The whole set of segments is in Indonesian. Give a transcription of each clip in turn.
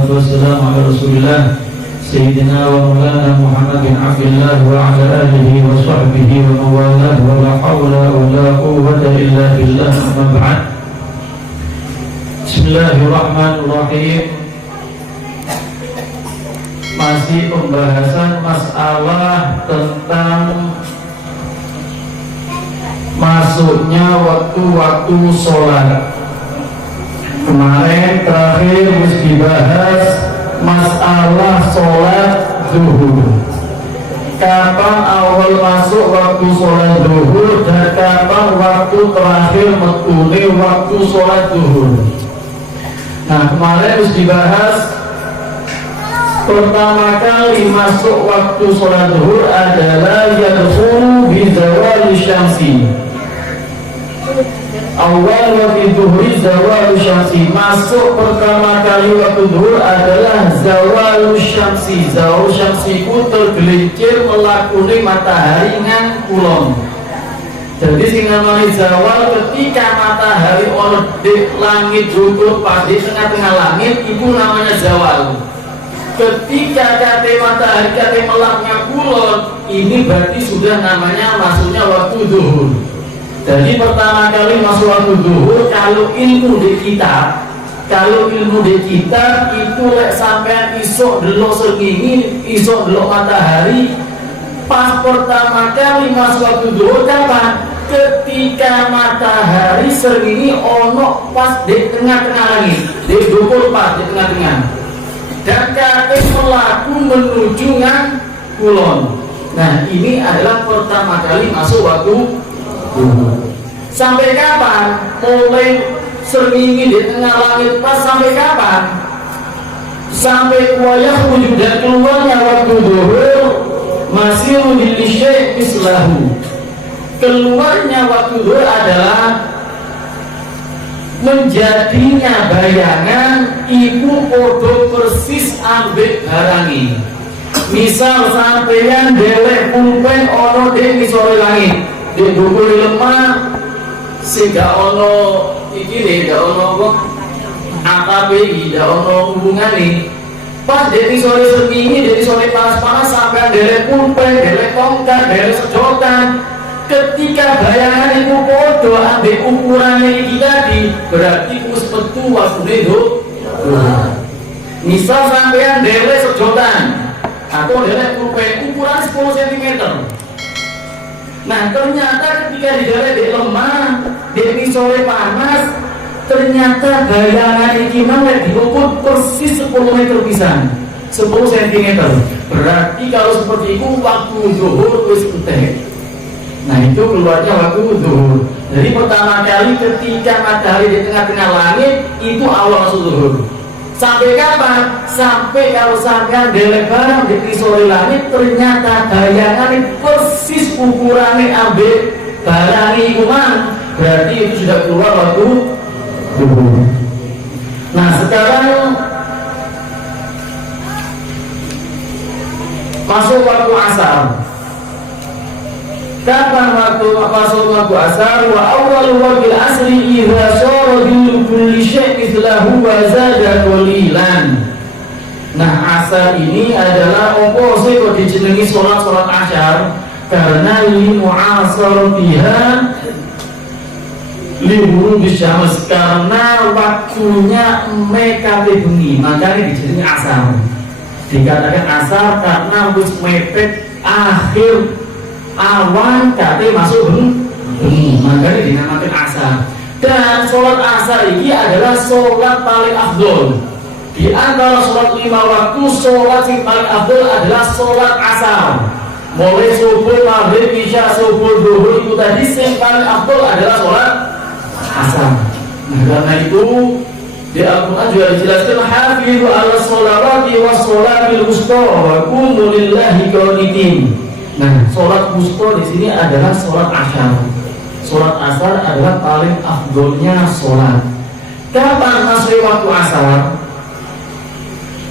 wassalatu wassalamu ala rasulillah Sayyidina wa maulana Muhammad bin Abdullah wa ala alihi wa sahbihi wa mawalah wa la hawla wa la quwwata illa billah amma ba'd. Bismillahirrahmanirrahim. Masih pembahasan masalah tentang masuknya waktu-waktu sholat. Kemarin terakhir harus dibahas masalah sholat zuhur. Kapan awal masuk waktu sholat zuhur dan kapan waktu terakhir metune waktu sholat zuhur. Nah, kemarin harus dibahas pertama kali masuk waktu sholat zuhur adalah yadkhulu bi zawali syamsi. Awal waktu zuhur zawal syamsi. Masuk pertama kali waktu zuhur adalah zawal syamsi. Zawal syamsi ku tergelincir melakuni matahari ngan kulon. Jadi sing namanya zawal ketika matahari ono di langit cukup pas di tengah-tengah langit itu namanya zawal. Ketika kate matahari kate melaknya kulon, ini berarti sudah namanya masuknya waktu zuhur. Jadi pertama kali masuk waktu zuhur kalau ilmu di kita itu lek sampean isok delok srengenge, isok delok matahari, pas pertama kali masuk waktu zuhur kapan? Ketika matahari srengenge ono pas di tengah-tengah langit, di dhuwur pas di tengah-tengah. Dan kate melaku menuju ngan kulon. Nah, ini adalah pertama kali masuk waktu sampai kapan? Mulai srengenge di tengah langit pas sampai kapan? Sampai wayah wujud dan keluarnya waktu zuhur masih wujud syai' mislahu. Keluarnya waktu zuhur adalah menjadinya bayangan ibu podo persis ambek barangi. Misal sampeyan delek pulpen ono di ngisore langit, di dhuwur lemah sing gak ono iki ne gak ono apa AKP gak ono hubungane. Pas dari sore srengenge, dari sore panas-panas sampean delek pulpen, delek tongkat, delek sedotan. Ketika bayangan itu podo ambek ukurane iki tadi, berarti wis metu waktune misal sampean delek sedotan atau delek pulpen ukuran 10 cm. Nah, ternyata ketika di dalam di lemah, di sore panas, ternyata bayangan iki mau diukur persis 10 meter pisan, 10 cm. Berarti kalau seperti itu waktu zuhur wis entek. Nah, itu keluarnya waktu zuhur. Jadi pertama kali ketika matahari di tengah-tengah langit itu awal masuk zuhur. Sampai kapan? Sampai kalau sampean delek barang di sore langit ternyata bayangan persis ukurannya ambek barang ikuman, berarti itu sudah keluar waktu zuhur. Nah, sekarang masuk waktu asar. Kapan waktu masuk waktu asar? Wa awal wakil asri idha sara bil kulli syai' mithlahu wa zada qalilan. Nah, asar ini adalah opo sih kok dijenengi salat asar? Karena li mu'asaratiha li ghurubi syams, karena waktunya mekate bengi, makanya dijenengi asar. Dikatakan asar karena wis mepet akhir awan kate masuk bengi, makanya dinamakan asar. Dan sholat asar ini adalah sholat paling afdol. Di antara sholat 5 waktu, sholat yang paling afdol adalah sholat asar. Mulai subuh, maghrib, isya, subuh, zuhur itu tadi yang paling afdol adalah sholat asar. Nah, karena itu di Al-Quran juga dijelaskan hafizu ala sholawati wa sholatil wusta wa qumu lillahi qanitin. Nah, sholat wusta di sini adalah sholat asar. Sholat asar adalah paling afdolnya sholat. Kapan masuk waktu asar?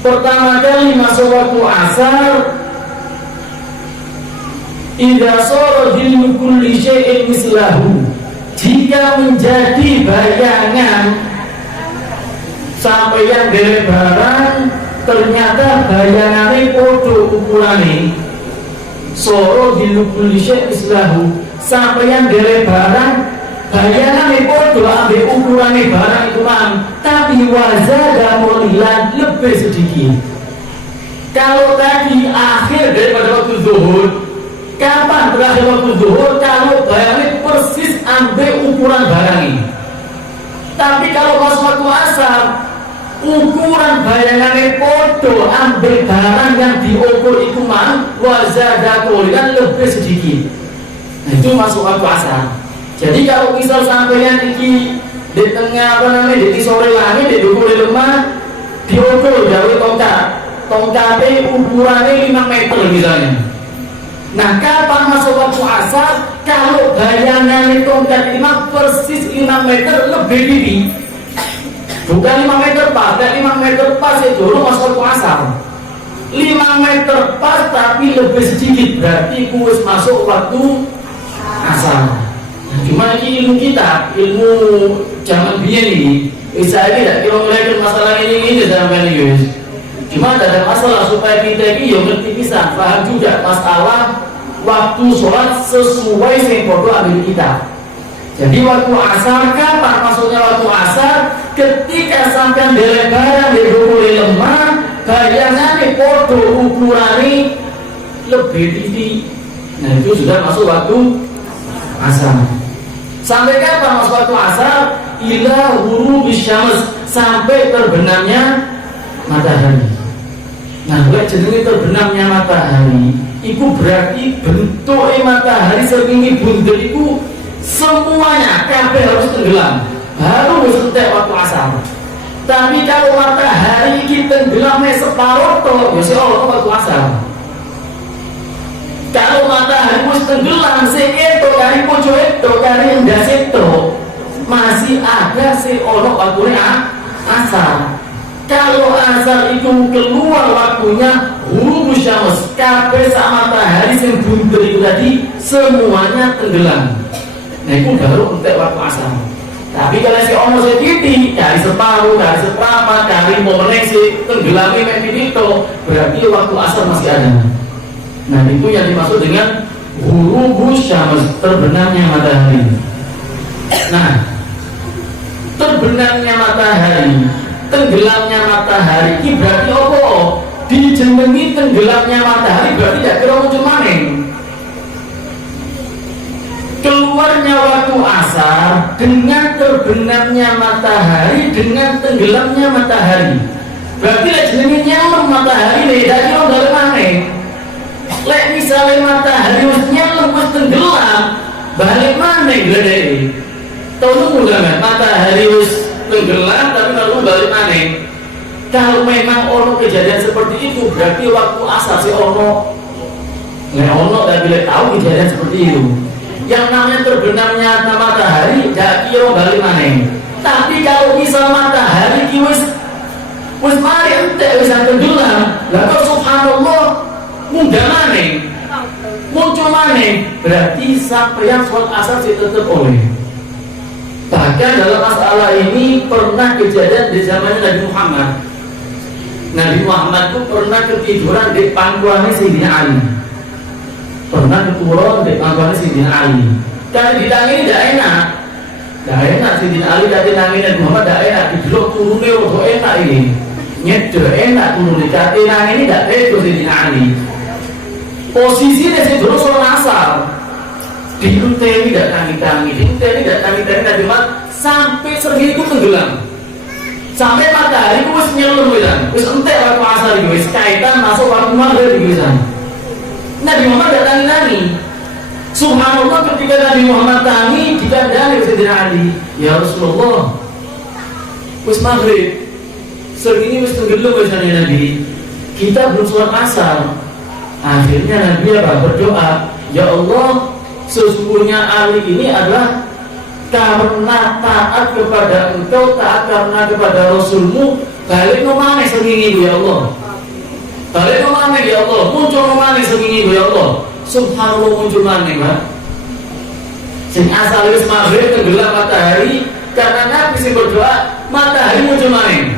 Pertama kali masuk waktu asar idza sara bil kulli syai'in mislahu, jika menjadi bayangan sampai yang dari barang ternyata bayangannya podo ukurane soro dilukul syekh islahu sampeyan dere barang bayangannya podo ambil ukurannya barang itu mang tapi wazada molilan lebih sedikit. Kalau tadi akhir daripada waktu zuhur, kapan berakhir waktu zuhur? Kalau bayangannya persis ambil ukuran barang ini. Tapi kalau pas waktu asar, ukuran bayangannya podo ambil barang yang diukur itu mang wazada molilan lebih sedikit. Nah, itu masuk waktu asar. Jadi kalau misal sampeyan iki di tengah di sore langit diukur lemah, diukur dari tongkatnya ukurannya 5 meter misalnya. Nah, kapan masuk waktu asar? Kalau bayangan tongkat 5 persis 5 meter lebih tinggi, bukan 5 meter pas, 5 meter pas itu dulu masuk waktu asar. 5 meter pas tapi lebih sedikit, berarti kuis masuk waktu asar. Nah, cuma ini ilmu kita, ilmu zaman biyen ini, saya tidak kira-kira masalah ini sampai ini guys. Cuma ada masalah supaya kita ini yang ngerti bisa paham juga masalah waktu sholat sesuai yang bodoh ambil kita. Jadi waktu asar kapan maksudnya waktu asar? Ketika sampai dari barang dari boleh lemah, bayangannya bodoh ukurannya lebih tinggi. Nah itu sudah masuk waktu asar. Sampai kapan masuk waktu asar? Ila ghurubi syams, sampai terbenamnya matahari. Nah, jenenge terbenamnya matahari, itu berarti bentuknya matahari setinggi bunder itu semuanya kabeh harus tenggelam, baru harus entek waktu asar. Tapi kalau matahari kita tenggelamnya separuh toh, ya Allah waktu asar. Kalau matahari harus tenggelam, itu kari pojok itu, kari endas itu, masih ada Allah waktu asar. Kalau asar itu keluar waktunya ghurubus syams, kabeh sak matahari sing bunder itu tadi semuanya tenggelam. Nah itu baru entek waktu asar. Tapi kalau si ono sedikit dari separuh, dari seperempat, dari momen si tenggelami mek itu, berarti waktu asar masih ada. Nah itu yang dimaksud dengan ghurubus syams, terbenamnya matahari. Nah, terbenamnya matahari, tenggelamnya matahari ini berarti apa? Dijenengi tenggelamnya matahari berarti tidak kira muncul maning. Keluarnya waktu asar dengan terbenamnya matahari dengan tenggelamnya matahari berarti lek jenenge nyalem matahari nek tidak kira dari maning. Lek misalnya matahari wis nyalem wis tenggelam balik maning gledeke. Tahu nggak matahari wis tenggelam tapi lalu balik maning. Kalau memang ono kejadian seperti itu berarti waktu asar si ono dan bila tahu kejadian seperti itu. Yang namanya terbenamnya matahari tidak kira balik maning. Tapi kalau misal matahari wis mari entek wis tenggelam, lalu subhanallah mudah maning, muncul maning, berarti sampai yang sholat asar si tetap oleh. Bahkan dalam masalah ini pernah kejadian di zaman Nabi Muhammad. Nabi Muhammad itu pernah ketiduran di pangkuannya Sayyidina Ali. Pernah keturun di pangkuannya Sayyidina Ali. Karena ditangani tidak enak. Tidak enak Sayyidina Ali dari nangin Nabi Muhammad tidak enak. Dijeluk turunnya waktu enak ini. Nyedor enak turunnya. Jadi nangin ini tidak enak Sayyidina Ali. Posisinya Sayyidina sholat asar. Diunteni tidak tangi-tangi, diunteni tidak tangi-tangi Nabi Muhammad sampai sergi itu tenggelam. Sampai matahari itu wis nyelur wisan, wis entek waktu asar itu, wis kaitan masuk waktu maghrib itu wisan. Nabi Muhammad tidak tangi-tangi. Subhanallah ketika Nabi Muhammad tangi dikandani Sayyidina Ali, ya Rasulullah, wis maghrib, sergi ini wis tenggelam wisan ya Nabi. Kita belum sholat asar. Akhirnya Nabi berdoa, ya Allah, sesungguhnya Ali ini adalah karena taat kepada engkau, taat karena kepada Rasulmu, balik nomane sengingi ya Allah, balik nomane ya Allah, muncul nomane sengingi ya Allah. Subhanallah muncul nomane Pak. Sing asal wis maghrib tenggelam matahari, karena Nabi sing berdoa matahari muncul nomane.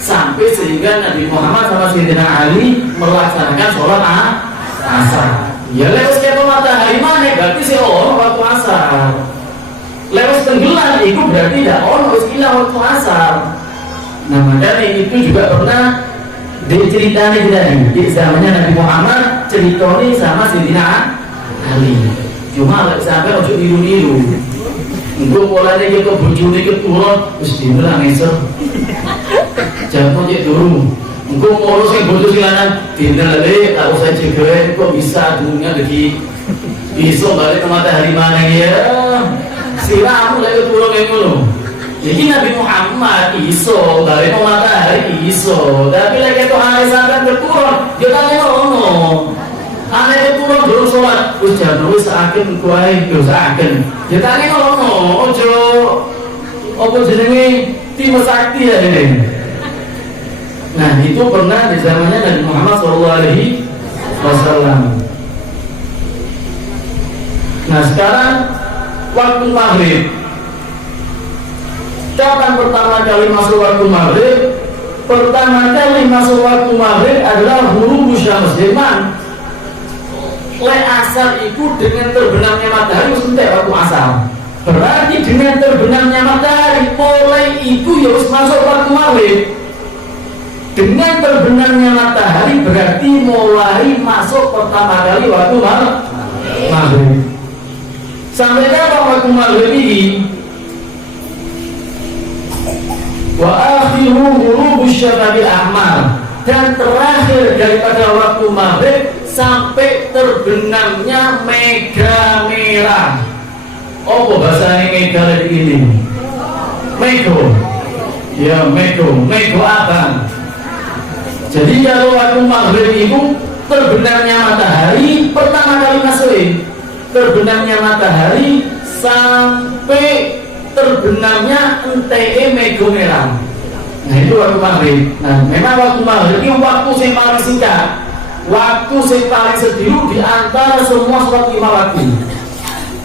sampai sehingga Nabi Muhammad sama Sayyidina Ali melaksanakan sholat asar. Ya lewat ketok matahari mana berarti si orang waktu asar. Lewat tenggelam itu berarti tidak orang harus hilang waktu asar. Nah makanya itu juga pernah diceritani di zamannya Nabi Muhammad ceritoni sama Sayyidina Ali. Cuma sampai ojo niru-niru. Untuk mulanya kita bujuni keturun, terus dibilang ngeser. Jangan cek dulu. Untuk ngurus yang butuh silanan, dinilai tak usah cegah. Kok bisa dunia lagi iso balik ke matahari mana ya? Silamu lagi keturun yang dulu. Jadi Nabi Muhammad iso balik ke matahari iso. Tapi lagi itu hari sampai keturun, dia tanya ono. Aneh itu turun dulu sholat, terus jangan wis akin kuai, terus akin. Dia tanya ngono, ojo, apa jenenge tim sakti ya ini. Nah itu pernah di zamannya Nabi Muhammad SAW. Nah sekarang waktu maghrib, kapan pertama kali masuk waktu maghrib? Pertama kali masuk waktu maghrib adalah huruf syams. Le asar itu dengan terbenamnya matahari mesti waktu asar. Berarti dengan terbenamnya matahari mulai itu ya harus masuk waktu maghrib. Dengan terbenamnya matahari berarti mulai masuk pertama kali waktu maghrib. Sampai kapan waktu maghrib ini? Wa akhiru ghurubus syafabil ahmar. Dan terakhir daripada waktu maghrib sampai terbenamnya mega merah. Apa bahasanya mega lagi ini? Mego. Ya mego, mego abang. Jadi kalau waktu maghrib itu terbenamnya matahari pertama kali masukin. Terbenamnya matahari sampai terbenamnya NTE mego merah. Nah itu waktu maghrib. Nah memang waktu maghrib itu waktu yang paling singkat, waktu yang paling sediru di antara semua sholat 5 waktu.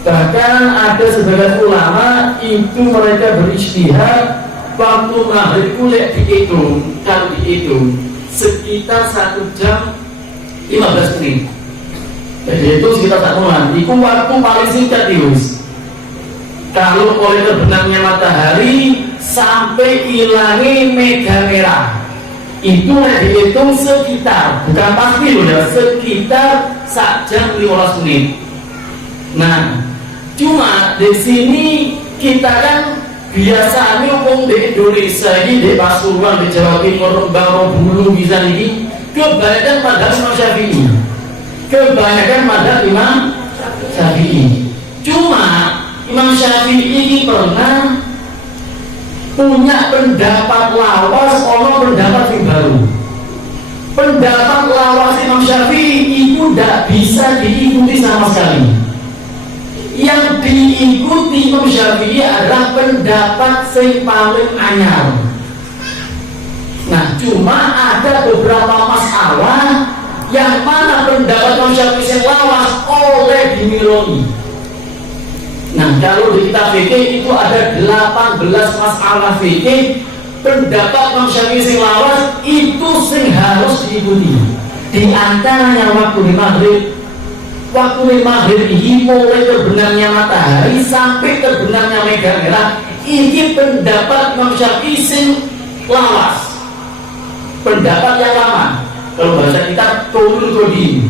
Bahkan ada sebagian ulama itu mereka berijtihad waktu maghrib itu dihitung, kalau dihitung sekitar 1 jam 15 menit. Jadi itu sekitar 1 bulan. Itu waktu paling singkat dius. Kalau oleh terbenamnya matahari sampai hilangi mega merah itu dihitung sekitar, bukan pasti loh ya, sekitar 1 jam 15 menit. Nah cuma di sini kita kan biasanya ngomong di Indonesia ini di Pasuruan, di Jawa Timur, Rembang, Bulu bisa ini kebanyakan madhab Imam Syafi'i, kebanyakan madhab Imam Syafi'i. Cuma Imam Syafi'i ini pernah punya pendapat lawas, orang pendapat yang baru. Pendapat lawas Imam Syafi'i itu tidak bisa diikuti sama sekali. Yang diikuti Imam Syafi'i adalah pendapat yang paling anyar. Nah, cuma ada beberapa masalah yang mana pendapat Imam Syafi'i yang lawas oleh dimiloni. Nah, kalau di kitab fikih itu ada 18 masalah fikih pendapat Imam Syafi'i sing lawas itu sing harus diikuti. Di antaranya waktu di maghrib. Waktu di maghrib ini mulai terbenamnya matahari sampai terbenamnya mega merah. Ini pendapat Imam Syafi'i sing lawas. Pendapat yang lama. Kalau bahasa kita turun kodi.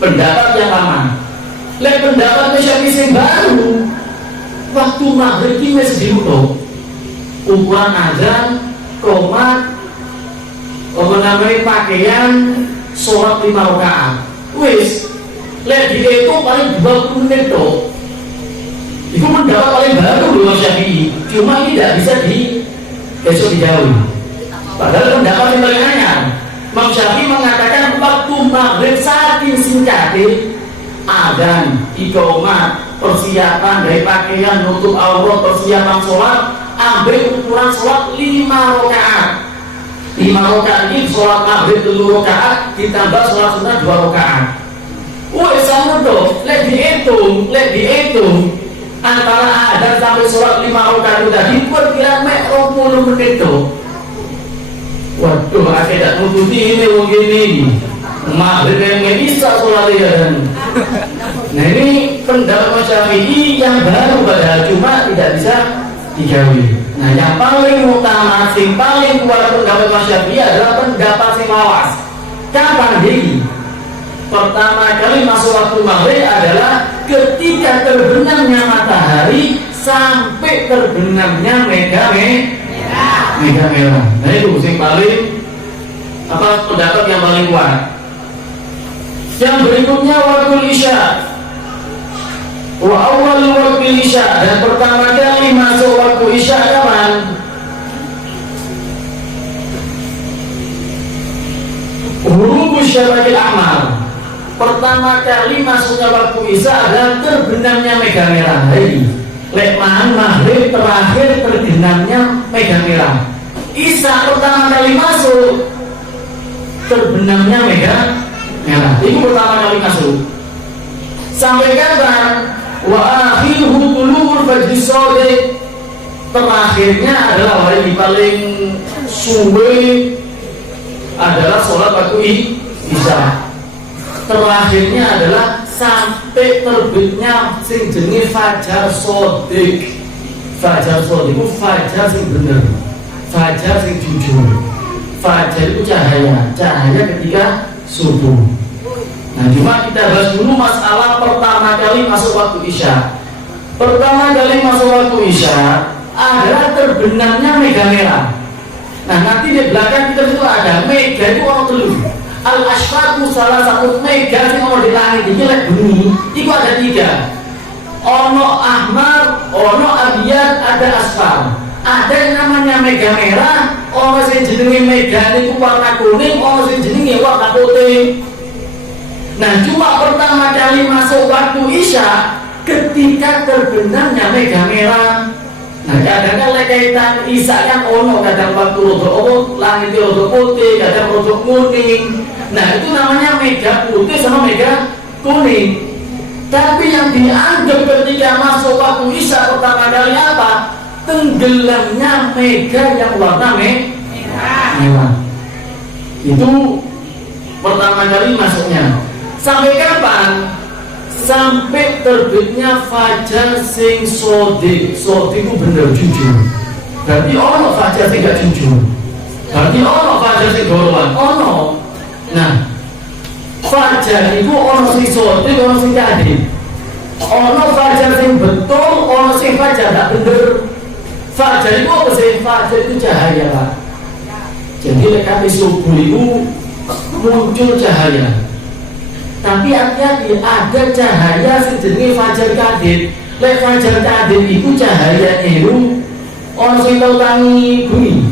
Pendapat yang lama. Lihat pendapat Imam Syafi'i sing baru. Waktu maghrib ini masih diutuh ukuran azan, komat, pakaian, sholat 5 rakaat. Wis, lihat dia itu paling 20 menit tuh. Itu pendapat paling baru di Imam Syafi'i. Cuma ini tidak bisa besok dijauhi. Padahal pendapat yang paling anyar. Imam Syafi'i mengatakan waktu maghrib saking singkatnya azan, iqamah, persiapan dari pakaian, nutup aurat, persiapan sholat, ambil ukuran sholat 5 rakaat. 5 rakaat ini sholat maghrib 3 rakaat ditambah sholat sunnah 2 rakaat. Woi sama tuh, lihat dihitung antara azan sampai sholat 5 rakaat itu tadi perkiraan 20 menit tuh. Waduh, akhirnya nututi ini wong gini. Maghrib yang bisa sholat ya. Nah ini pendapat Syafi'i yang baru padahal cuma tidak bisa digawe. Nah yang paling utama, yang paling kuat pendapat Syafi'i adalah pendapat yang lawas. Kapan ini? Pertama kali masuk waktu maghrib adalah ketika terbenamnya matahari sampai terbenamnya mega merah. Nah itu yang paling pendapat yang paling kuat. Yang berikutnya waktu isya. Wa awal waktu isya, dan pertama kali masuk waktu isya kapan? Huruf syaraqil amal. Pertama kali masuknya waktu isya adalah terbenamnya mega merah. Lekman maghrib terakhir terbenamnya mega merah. Isya pertama kali masuk terbenamnya mega merah. Itu pertama kali masuk. Sampai kapan? Wa akhiruhu tulu'ul fajri shadiq. Terakhirnya adalah hari paling suwe adalah sholat waktu isya. Terakhirnya adalah sampai terbitnya sing jenenge fajar shadiq. Fajar shadiq itu fajar sing bener, fajar sing jujur. Fajar itu cahaya ketika subuh. Nah cuma kita bahas dulu masalah pertama kali masuk waktu isya. Pertama kali masuk waktu isya adalah terbenamnya mega merah. Nah nanti di belakang kita itu ada mega itu orang telur. Al-asfatu salah satu mega yang mau di langit ini lek bumi itu ada 3. Ono ahmar, ono abiyat, ada asfal. Ada yang namanya mega merah, ono yang jenenge mega itu warna kuning, ono yang jenenge warna putih. Nah cuma pertama kali masuk waktu isya ketika terbenamnya mega merah. Nah kadang-kadang kaitan isya kan ono, kadang waktu rodok langit rodok putih, kadang rodok kuning. Nah itu namanya mega putih sama mega kuning. Tapi yang dianggap ketika masuk waktu isya pertama kali apa? Tenggelamnya mega yang warna merah. Itu pertama kali masuknya. Sampai kapan? Sampai terbitnya fajar sing shadiq. Shadiq itu bener jujur. Berarti ono fajar sing gak jujur. Berarti ono fajar sing gorowan. Ono. Nah, fajar itu ono sing shadiq, ono sing kadhib. Ono fajar sing betul, ono sing fajar gak bener. Fajar itu apa sih? Fajar itu cahaya, Pak. Jadi lek subuh itu muncul cahaya. Tapi hati-hati, ada cahaya sejenis fajar kadhib. Lek fajar kadhib itu cahaya itu orang sing tau tangi bumi.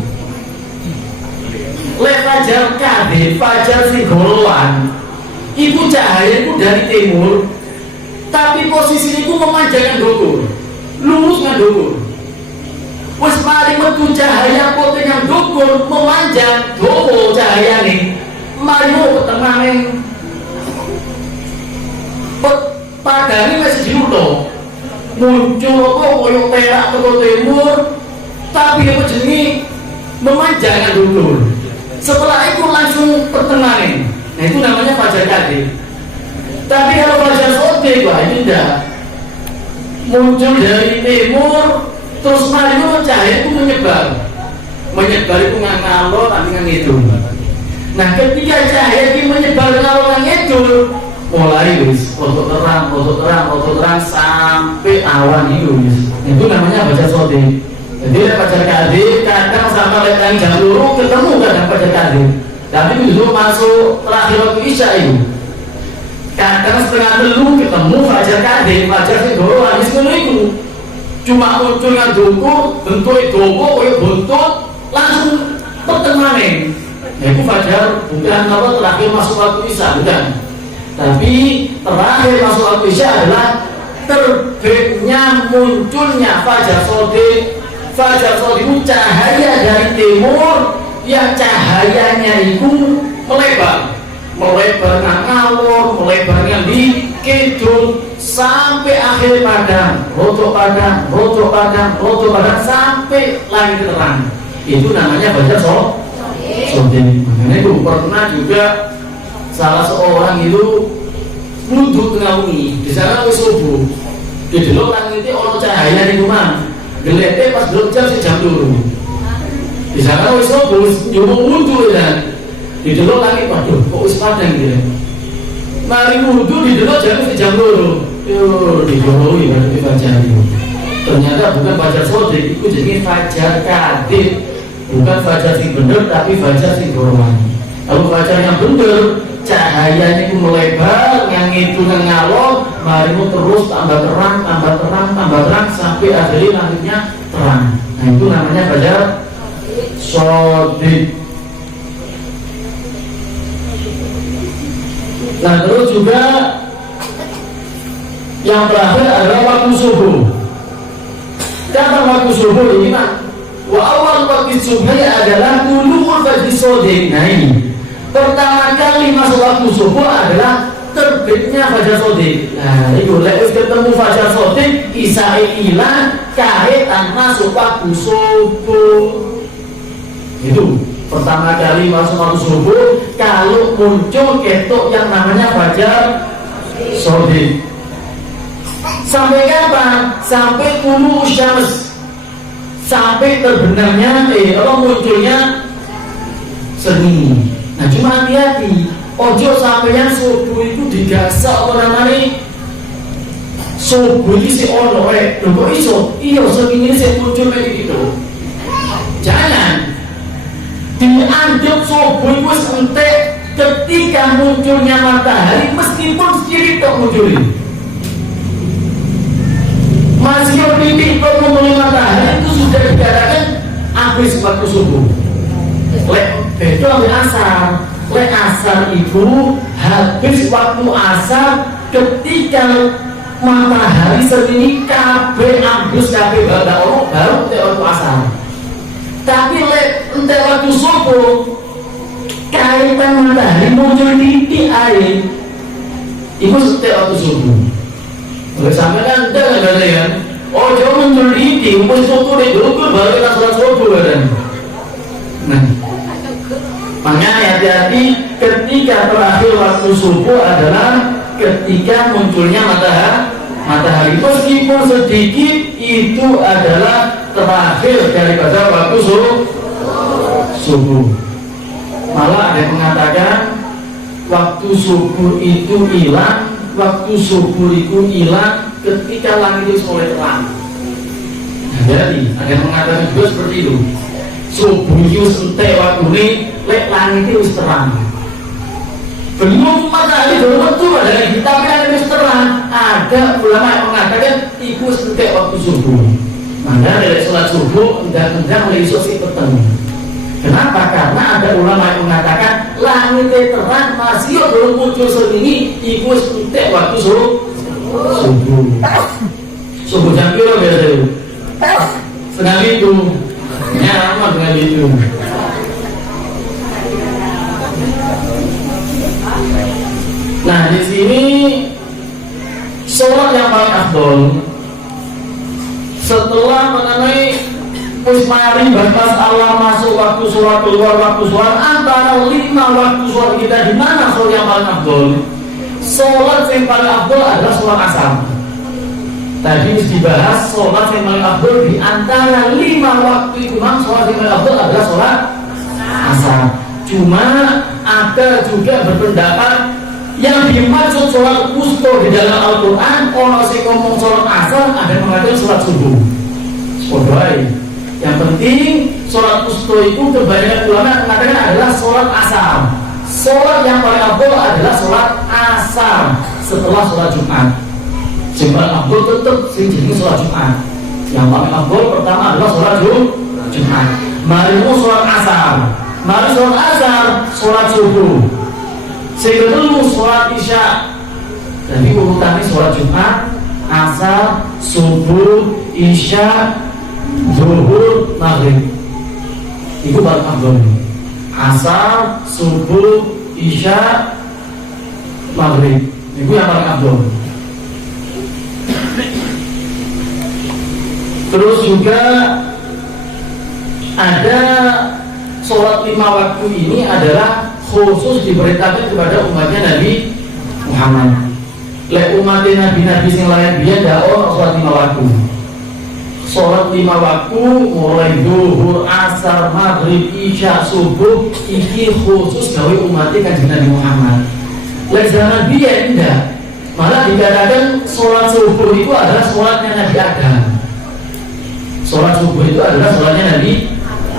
Lek fajar kadhib, fajar sing gorowan, itu cahaya itu dari timur. Tapi posisi itu memanjangkan dhuwur, lurus nang dhuwur. Wes mari metu cahaya putih nang dhuwur memanjang dhuwur cahayane. Mari ke tengah ning padane wis diutuh muncul apa koyo perak ke timur, tapi apa jenenge memanjang dhuwur. Setelah itu langsung pertengahan. Nah itu namanya fajar kadhib. Tapi kalau fajar shadiq wah ini tidak muncul dari timur terus mari cahaya itu menyebar itu ngalor tapi nang itu. Nah ketika cahaya itu menyebar ngalor nang itu mulai wis rotok terang sampai awan itu namanya fajar shadiq. Jadi fajar kadhib kadang sama lek jam 2 ketemu kadang fajar kadhib. Tapi itu masuk terakhir waktu isya itu. Kadang setengah 3 ketemu fajar kadhib, fajar sing gorowan wis ngono iku. Cuma muncul nang dhuwur, bentuke dawa koyo buntut langsung pertengahan. Ya itu fajar bukan apa terakhir masuk waktu isya bukan. Tapi terakhir masuk waktu isya adalah terbitnya munculnya fajar shadiq. Fajar shadiq itu cahaya dari timur yang cahayanya itu melebar nang ngalor, melebar nang di kidul sampai akhir padang, rotok padang sampai langit terang. Itu namanya fajar shadiq. Makanya itu pernah juga salah seorang itu wudhu tengah wengi, di sana wis subuh. Di delok langit itu ono cahaya di rumah. Gelete pas delok jam jam 2. Di sana wis subuh, nyoba wudhu ya. Di delok langit waduh kok wis padang gitu. Mari wudhu di delok jam 2. Yo digoroi berarti fajar itu. Ternyata bukan fajar sodik, itu jadi fajar kadib. Bukan fajar sing bener tapi fajar sing gorowani. Kalau fajar yang bener cahayanya itu melebar, yang itu ngalor, marimu terus tambah terang, tambah terang, tambah terang sampai akhirnya langitnya terang. Nah itu namanya fajar sodik. Nah terus juga yang terakhir adalah waktu subuh. Kapan waktu subuh ini nak? Wa awal waktu subuh adalah tulu'ul fajri sodik. Nah ini pertama kali masuk waktu subuh adalah terbitnya fajar sodik. Nah itu lewat ketemu fajar sodik isai ilan kaitan masuk waktu subuh. Itu pertama kali masuk waktu subuh kalau muncul ketok yang namanya fajar sodik. Sampai kapan? Sampai tulu syams, sampai terbenamnya munculnya seni. Nah cuma hati-hati, ojo sampai yang subuh itu digasak apa namanya subuh ini si ono kok iso iya segini saya muncul kayak gitu. Jangan dianggap subuh itu entek ketika munculnya matahari meskipun sedikit tak munculin. Masih titik mulai matahari itu sudah dikatakan habis waktu subuh. Itu habis asar. Asar itu habis waktu asar ketika matahari sendiri kabeh habis kabeh baru waktu asar. Tapi untuk waktu subuh kaitan matahari muncul titik air itu setiap waktu subuh. Oleh sampai kan enggak ada ya. Oh jauh muncul ini, muncul subuh di dulu baru kita sholat subuh kan. Nah, makanya hati-hati ketika terakhir waktu subuh adalah ketika munculnya matahari. Meskipun sedikit itu adalah terakhir daripada waktu subuh. Malah ada yang mengatakan waktu subuh itu hilang. Waktu subuh itu hilang ketika langit itu mulai terang. Nah, jadi ada yang mengatakan juga seperti itu. Subuh itu sentek waktu ini, langit itu terang. Belum matahari belum tentu ada lagi, tapi langit itu terang. Ada ulama yang mengatakan itu sentek waktu subuh. Maka dari sholat subuh endang-endang oleh isu peteng. Kenapa? Karena ada ulama yang mengatakan langit terang masih belum muncul segini, ibu suntik waktu subuh. Subuh jam kira biasa itu. Sedang itu, nyaman dengan itu. Nah di sini sholat yang paling afdol setelah mengenai wis mari batas Allah masuk waktu sholat keluar waktu sholat antara 5 waktu sholat kita di mana sholat yang paling afdol? Sholat yang paling afdol adalah sholat asar. Tadi harus dibahas sholat yang paling afdol di antara 5 waktu itu memang sholat yang paling afdol adalah sholat asar. Cuma ada juga berpendapat yang dimaksud sholat wusta di dalam Al-Quran orang yang ngomong sholat asar ada yang mengatakan sholat subuh. Podoi. Yang penting sholat wusta itu kebanyakan ulama mengatakan adalah sholat asar. Sholat yang paling afdol adalah sholat asar setelah sholat Jumat. Yang paling afdol tetap sini sholat Jumat. Yang paling afdol pertama adalah sholat Jumat. Mari sholat asar. Mari sholat asar, sholat subuh. Kedua sholat isya. Jadi urutannya sholat Jumat, asar, subuh, isya, zuhur, maghrib. Itu paling afdol. Asar, subuh, isya, maghrib. Itu yang paling afdol. Terus juga ada sholat 5 waktu ini adalah khusus diperintahkan kepada umatnya Nabi Muhammad. Lek umatnya Nabi-Nabi sing lain biyen ndak ono sholat 5 waktu. Sholat 5 waktu mulai zuhur, asar, maghrib, isya, subuh iki khusus gawe umatnya Kanjeng Nabi Muhammad. Lek zaman biyen ndak. Malah dikatakan sholat subuh itu adalah sholatnya Nabi Adam. Sholat subuh itu adalah sholatnya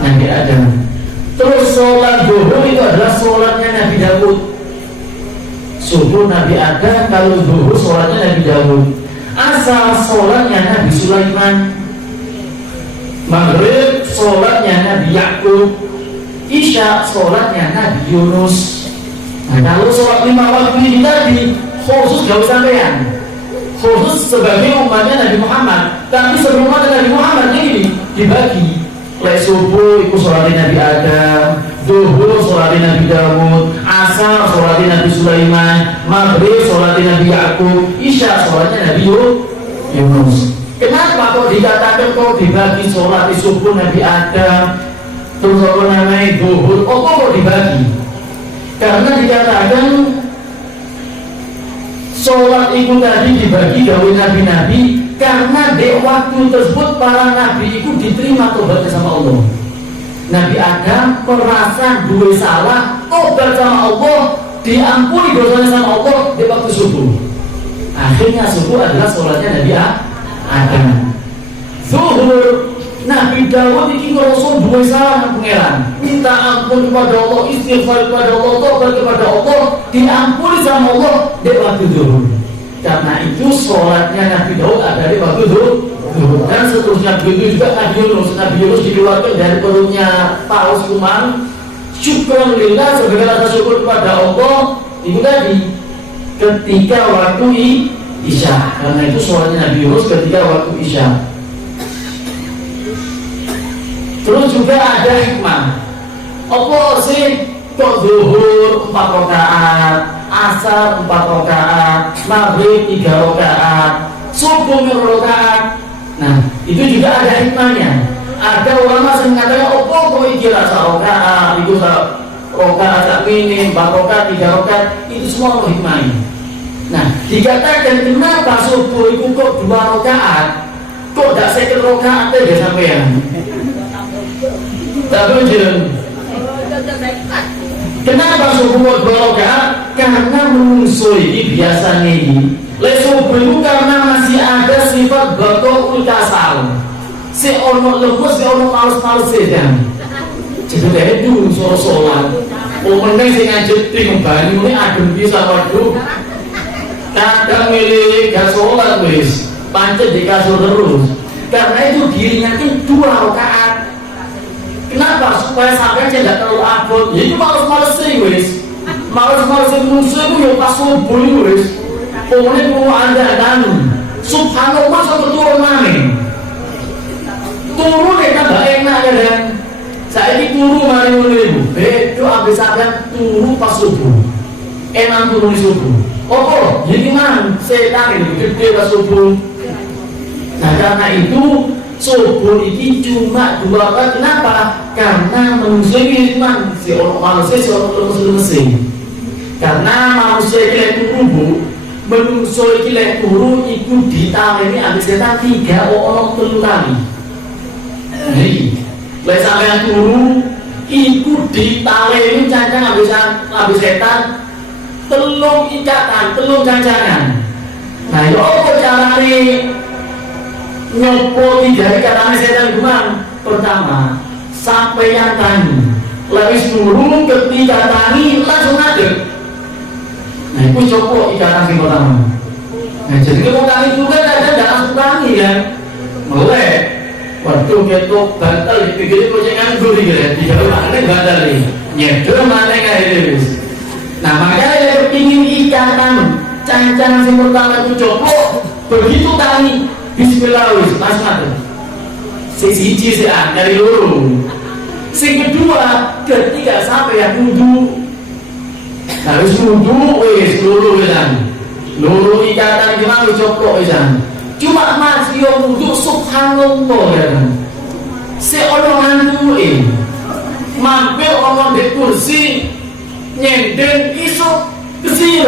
Nabi Adam. Terus sholat zuhur itu adalah sholatnya Nabi Daud. Subuh Nabi Adam, kalau zuhur sholatnya Nabi Daud. Asal sholatnya Nabi Sulaiman. Maghrib sholatnya Nabi Yakub. Isya sholatnya Nabi Yunus. Nah, kalau sholat 5 waktu ini tadi khusus gak sampean, khusus sebagai umatnya Nabi Muhammad. Tapi sebelum umatnya Nabi Muhammad ini dibagi. Lek subuh itu sholatnya Nabi Adam, zuhur sholatnya Nabi Daud, asar sholatnya Nabi Sulaiman, maghrib sholatnya Nabi Yakub, isya sholatnya Nabi Yunus. Kenapa kok dikatakan kok dibagi sholat subuh Nabi Adam, terus apa namanya zuhur, kok dibagi? Karena dikatakan sholat itu tadi dibagi gawe nabi-nabi karena di waktu tersebut para nabi itu diterima tobatnya sama Allah. Nabi Adam merasa dua salah, tobat sama Allah, diampuni dosanya sama Allah di waktu subuh. Akhirnya subuh adalah sholatnya Nabi Adam. Zuhur Nabi Dawud ini ngerasa dua salah pengeran, minta ampun kepada Allah, istighfar kepada Allah, tobat kepada Allah, diampuni sama Allah di waktu zuhur. Karena itu sholatnya Nabi Daud ada di waktu zuhur. Dan seterusnya begitu juga Nabi Yunus dikeluarkan dari perutnya paus kuman. Syukran lillah, sebagai rasa syukur kepada Allah. Itu tadi ketika waktu isya. Karena itu sholatnya Nabi Yunus ketika waktu isya. Terus juga ada hikmah. Apa sih kok zuhur 4 rakaat, asar 4 rakaat, maghrib 3 rakaat, subuh 1 rakaat. Nah, itu juga ada hikmahnya. Ada ulama yang mengatakan, oh kok iki rasa rakaat, itu rakaat sak minim, 4 rakaat, 3 rakaat, itu semua ada hikmahnya. Nah, dikatakan kenapa subuh itu kok 2 rakaat, kok tidak 1 rakaat ya sampean? Tapi kenapa subuh 2 rakaat? Karena menungso ini biasanya ini subuh itu karena masih ada sifat baqaul kasal. Si ono lemes, si ono males-males sedang. Jadi kayak dulu sholat. Meneng sing ngajet ngembani ini adem bisa waduh. Kadang milih gak sholat wis, pancet di kasur terus. Karena itu diingatkan 2 rakaat. Kenapa? Supaya sampai tidak terlalu abot. Ya itu males-males sih wis. Males-males musuh itu ya pas subuh itu wis. Pokoknya mau anda tanu. Subhanallah sampai turun mana? Turun ya tambah enak ya kan? Saya ini turun mana itu? Itu habis sampai turun pas subuh. Enak turun di subuh. Oh, jadi mana? Setan ini gede pas subuh. Nah karena itu subuh ini cuma 2 rakaat. Kenapa? Karena manusia ini man si orang manusia si orang lemes. Karena manusia ini turu, manusia ini turu itu ditawani habis setan 3 orang 3 kali. Jadi, lek sampean turu iku ditawani cancang habis setan 3 ikatan, 3 cancangan. Nah, yo apa carane nyopo tidak katanya setan gimana? Pertama, sampai yang tani lewis dulu ketika tani langsung ngadeg. Nah itu copo ikatan yang pertama. Nah jadi kalau tani juga ada langsung tani kan melek. Waduh ketok bantal dipikir kok jangan nganggur ya. Tidak mana bantal ini nyedor mana kayak itu. Nah makanya yang ingin ikatan cancang yang pertama itu copo begitu tani bismillah wis pas mati. Siji dari loro. Sing kedua ketika sampai yang wudu. Harus wudu wis loro wisan. Loro ikatan gimana cocok wisan. Cuma masih yang wudu subhanallah ya kan. Se ono ngantuke. mampir orang di kursi nyenden iso kesini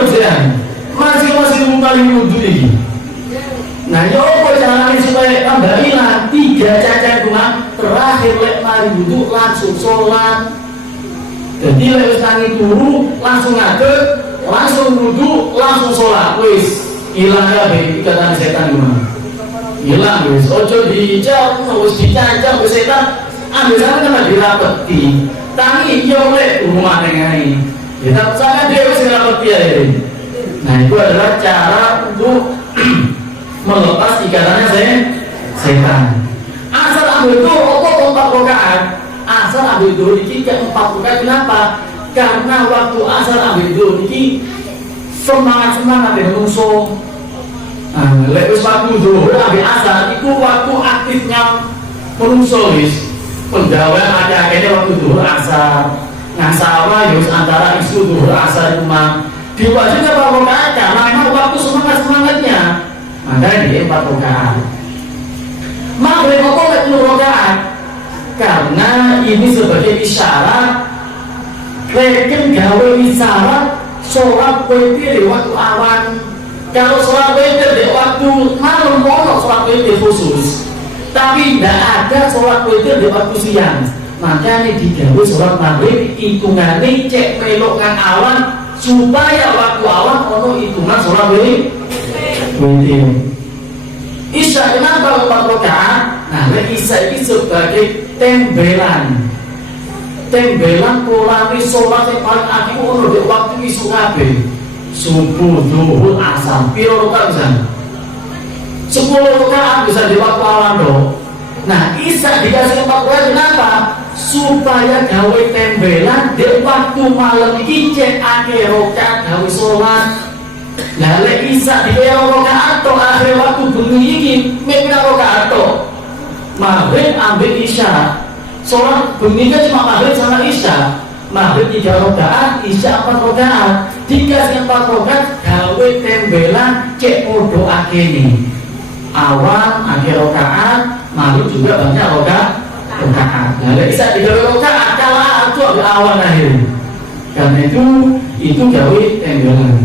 masih mengkali wudhu ini. Nah, apa caranya supaya tambah hilang 3 cacat rumah terakhir lek mari wudhu langsung sholat. Jadi lek tangi turu langsung ngadeg, langsung wudhu, langsung sholat. Wis hilang kabeh ikatan setan rumah. Hilang wis. Ojo dijauh, wis dicancang wis setan. Ambil sana kan dirapeti. Tangi yo lek rumah nengai. Kita sana dia wis dirapeti ya. Nah, itu adalah cara untuk melepas ikatannya setan. Asal ambil itu 4 rakaat. Asal ambil itu ini 4 rakaat. Kenapa? Karena waktu asal ambil itu ini semangat dari musuh. Lewat waktu zuhur ambil asal itu waktu aktifnya musuh wis. Penggawaan ada akhirnya waktu zuhur asal. Ngasawa yus antara isu zuhur asal rumah. Diwajibkan 4 rakaat karena memang waktu semangatnya. Maka dia 4 rakaat. Maghrib kok 10 rakaat? Karena ini sebagai isyarat. Leken gawe isyarat sholat witir di waktu awan. Kalau sholat witir di waktu malam ono sholat witir khusus. Tapi tidak ada sholat witir di waktu siang. Maka ini digawe sholat maghrib hitungannya cek melok ngan awan supaya waktu awan ono hitungan sholat witir. Isya kenapa 4 rakaat? Nah, isya ini sebagai tembelan polani sholat yang paling akhir ono di waktu isu kabeh. Subuh, zuhur, asar, piro rakaat bisa? 10 rakaat bisa di waktu awan dong. Nah, isya dikasih 4 rakaat kenapa? Supaya gawe tembelan di waktu malam ini cek akhir rakaat gawe sholat. Nah, lek isa dikira rakaat atau akhir waktu bengi iki mepira rakaat atau maghrib ambil isya. Sholat bengi kan cuma maghrib sama isya. Maghrib 3 rakaat, isya 4 rakaat. Dikasih 4 rakaat gawe tembelan cek podo akhir awan akhir rakaat, maghrib juga banyak rakaat. Nah, lek isa 3 rakaat kalah itu ambil awan akhir. Karena itu gawe tembelan.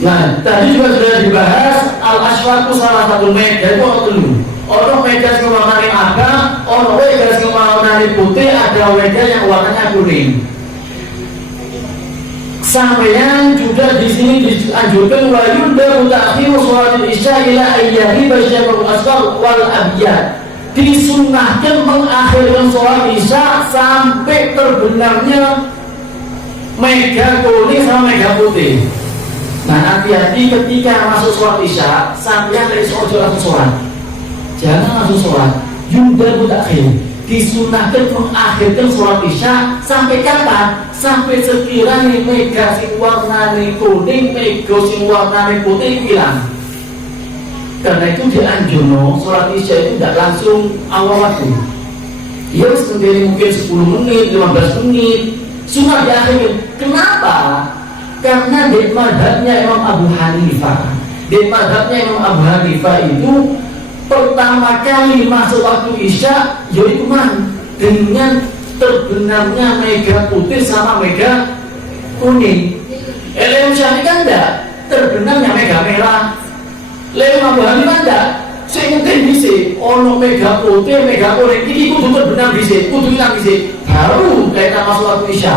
Nah, tadi juga sudah dibahas al-aswaku salah satu meja itu dulu. Orang meja yang warnanya abang, orang meja yang warnanya putih, ada meja yang warnanya kuning. Sampeyan juga di sini dianjurkan wayunda mutakhir sholat isya ila ayyahi basyarul asfar wal abyad. Disunnahkan mengakhirkan sholat isya sampai terbenamnya mega kuning sama mega putih. Nah, hati-hati ketika masuk sholat isya, sampai dari langsung sholat. Jangan langsung sholat. Yunda mutakhir. Disunahkan mengakhirkan sholat isya sampai kapan? Sampai sekiranya mega sing warnane kuning, mega sing warnane putih hilang. Karena itu dianjurno sholat isya itu tidak langsung awal waktu. Ya sendiri mungkin 10 menit, 15 menit. Sunnah diakhirkan. Kenapa? Karena di madhabnya Imam Abu Hanifah, itu pertama kali masuk waktu isya yaitu dengan terbenamnya mega putih sama mega kuning. Imam Syafi'i kan enggak terbenamnya mega merah. Imam Abu Hanifah enggak. Saya mungkin bisa ono mega putih, mega kuning ini kudu terbenam bisa, kudu hilang bisa. Baru kita masuk waktu isya.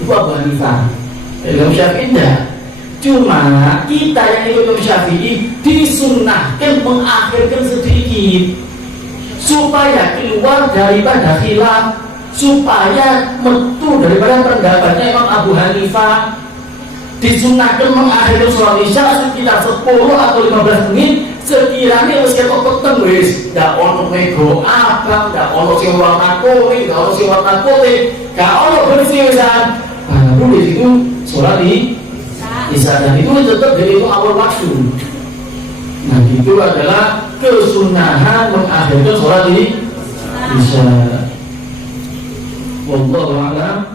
Itu Abu Hanifah. Imam Syafi'i tidak. Cuma kita yang ikut Imam Syafi'i disunnahkan mengakhirkan sedikit supaya keluar daripada khilaf, supaya metu daripada pendapatnya Imam Abu Hanifah. Disunnahkan mengakhirkan sholat isya sekitar 10 atau 15 menit sekiranya wis ketok peteng wis ndak ono mego abang, ndak ono sing warna kuning, ndak ono sing warna putih, ndak ono bersih wisan. Baru di situ sholat di isya dan itu tetap dari itu awal waktu. Nah, itu adalah kesunahan mengakhirkan sholat di isya. Wallahu a'lam.